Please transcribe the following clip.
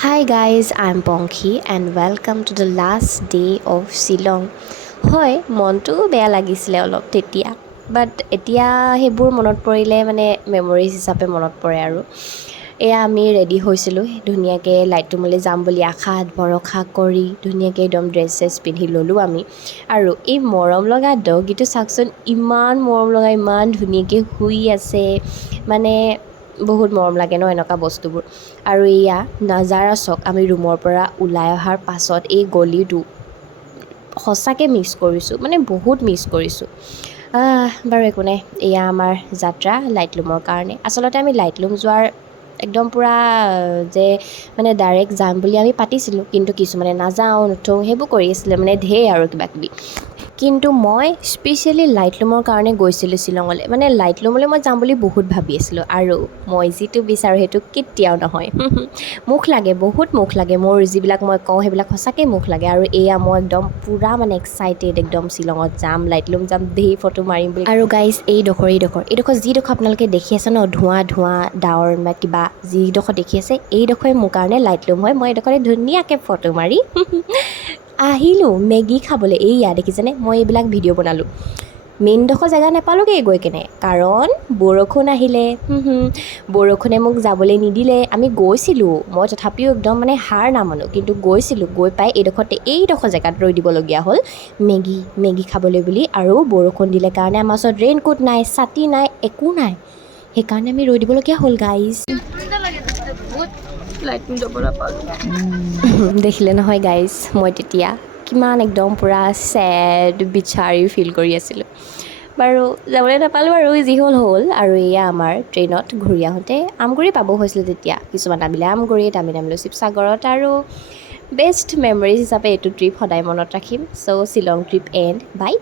Hi guys, I'm Ponky and welcome to the last day of Shillong. হয় মনটো বেয়া লাগিছিলে অলপ তেতিয়া বাট এতিয়া সেইবোৰ মনত পৰিলে মানে মেমৰিজ হিচাপে মনত পৰে আৰু এয়া আমি ৰেডি হৈছিলোঁ ধুনীয়াকৈ লাইটলুমলৈ যাম বুলি আশা ভৰসা কৰি ধুনীয়াকৈ একদম ড্ৰেছ চেছ পিন্ধি ল'লোঁ আমি আৰু এই মৰম লগা ডগীটো চাওকচোন ইমান মৰম লগা ইমান ধুনীয়াকৈ শুই আছে মানে বহুত মৰম লাগে ন এনেকুৱা বস্তুবোৰ আৰু এয়া নাজাৰা চক আমি ৰুমৰ পৰা ওলাই অহাৰ পাছত এই গলিটো সঁচাকৈ মিছ কৰিছোঁ মানে বহুত মিছ কৰিছোঁ বাৰু একো নাই এয়া আমাৰ যাত্ৰা লাইটলুমৰ কাৰণে আচলতে আমি লাইটলুম যোৱাৰ একদম পূৰা যে মানে ডাইৰেক্ট যাম বুলি আমি পাতিছিলোঁ কিন্তু কিছুমানে নাযাওঁ নুঠোঁ সেইবোৰ কৰি আছিলে মানে ঢেৰ আৰু কিবাকিবি কিন্তু মই স্পেচিয়েলি লাইটলুমৰ কাৰণে গৈছিলোঁ শ্বিলঙলৈ মানে লাইটলুমলৈ মই যাম বুলি বহুত ভাবি আছিলোঁ আৰু মই যিটো বিচাৰোঁ সেইটো কেতিয়াও নহয় মুখ লাগে বহুত মুখ লাগে মোৰ যিবিলাক মই কওঁ সেইবিলাক সঁচাকৈ মুখ লাগে আৰু এয়া মই একদম পূৰা মানে এক্সাইটেড একদম শ্বিলঙত যাম লাইটলুম যাম ঢেৰ ফটো মাৰিম বুলি আৰু গাইজ এইডোখৰ যিডোখৰ আপোনালোকে দেখি আছে ন ধোঁৱা ডাৱৰ বা কিবা যিডোখৰ দেখি আছে এইডোখৰে মোৰ কাৰণে লাইটলুম হয় মই এইডোখৰে ধুনীয়াকৈ ফটো মাৰি আহিলোঁ মেগী খাবলৈ এইয়া দেখিছেনে মই এইবিলাক ভিডিঅ' বনালোঁ মেইনডোখৰ জেগা নাপালোঁগৈ গৈ কেনে কাৰণ বৰষুণ আহিলে বৰষুণে মোক যাবলৈ নিদিলে আমি গৈছিলোঁ মই তথাপিও একদম মানে হাৰ নামানো কিন্তু গৈছিলোঁ গৈ পাই এইডোখৰ জেগাত ৰৈ দিবলগীয়া হ'ল মেগী খাবলৈ বুলি আৰু বৰষুণ দিলে কাৰণে আমাৰ ওচৰত ৰেইনকোট নাই ছাতি নাই একো নাই সেইকাৰণে আমি ৰৈ দিবলগীয়া হ'ল গাইজ দেখিলে নহয় গাইজ মই তেতিয়া কিমান একদম পূৰা ছেড বিচাৰি ফিল কৰি আছিলোঁ বাৰু যাবলৈ নাপালোঁ আৰু যি হ'ল আৰু এয়া আমাৰ ট্ৰেইনত ঘূৰি আহোঁতে আমগুৰি পাব হৈছিল তেতিয়া কিছুমান নামিলে আমগুৰিত আমি নামিলোঁ শিৱসাগৰত আৰু বেষ্ট মেমৰিজ হিচাপে এইটো ট্ৰিপ সদায় মনত ৰাখিম চ' শ্বিলং ট্ৰিপ এণ্ড বাই